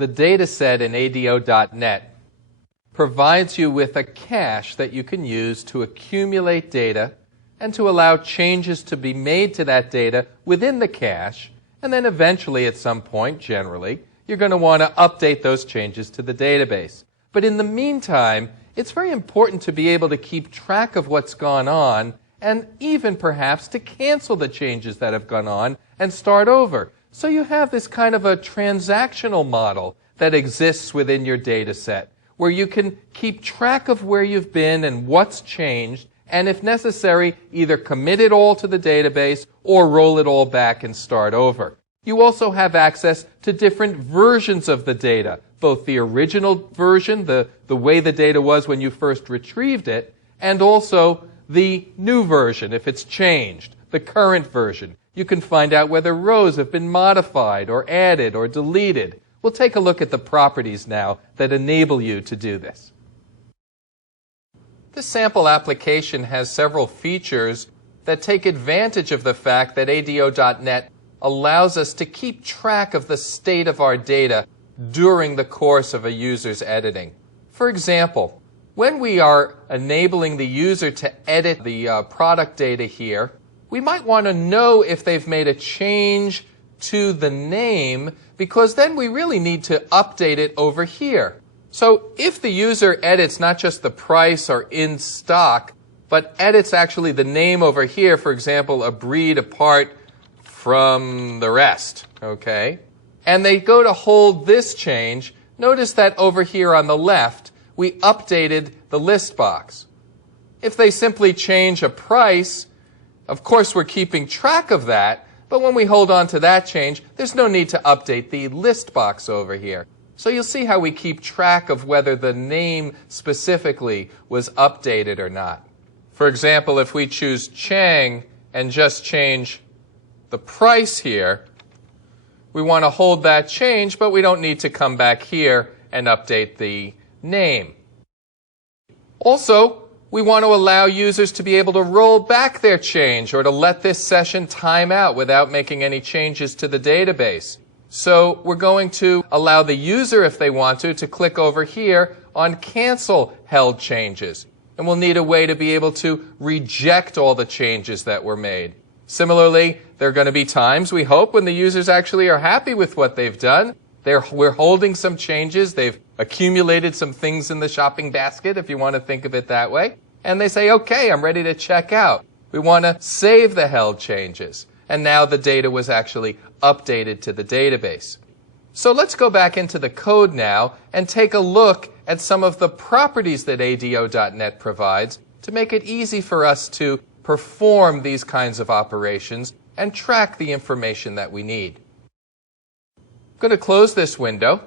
The data set in ADO.NET provides you with a cache that you can use to accumulate data and to allow changes to be made to that data within the cache, and then eventually at some point, generally, you're going to want to update those changes to the database. But in the meantime, it's very important to be able to keep track of what's gone on and even perhaps to cancel the changes that have gone on and start over. So you have this kind of a transactional model that exists within your data set, where you can keep track of where you've been and what's changed, and if necessary, either commit it all to the database or roll it all back and start over. You also have access to different versions of the data, both the original version, the way the data was when you first retrieved it, and also the new version, if it's changed, the current version. You can find out whether rows have been modified or added or deleted. We'll take a look at the properties now that enable you to do this. This sample application has several features that take advantage of the fact that ADO.NET allows us to keep track of the state of our data during the course of a user's editing. For example, when we are enabling the user to edit the product data here, we might want to know if they've made a change to the name, because then we really need to update it over here. So if the user edits not just the price or in stock, but edits actually the name over here, for example, a breed apart from the rest, okay? And they go to hold this change, notice that over here on the left, we updated the list box. If they simply change a price, of course we're keeping track of that, but when we hold on to that change, there's no need to update the list box over here. So you'll see how we keep track of whether the name specifically was updated or not. For example, if we choose Chang and just change the price here, we want to hold that change, but we don't need to come back here and update the name. Also, we want to allow users to be able to roll back their change or to let this session time out without making any changes to the database. So we're going to allow the user, if they want to click over here on Cancel Held Changes. And we'll need a way to be able to reject all the changes that were made. Similarly, there are going to be times, we hope, when the users actually are happy with what they've done. We're holding some changes. They've accumulated some things in the shopping basket, if you want to think of it that way. And they say, okay, I'm ready to check out. We want to save the held changes. And now the data was actually updated to the database. So let's go back into the code now and take a look at some of the properties that ADO.NET provides to make it easy for us to perform these kinds of operations and track the information that we need. I'm going to close this window.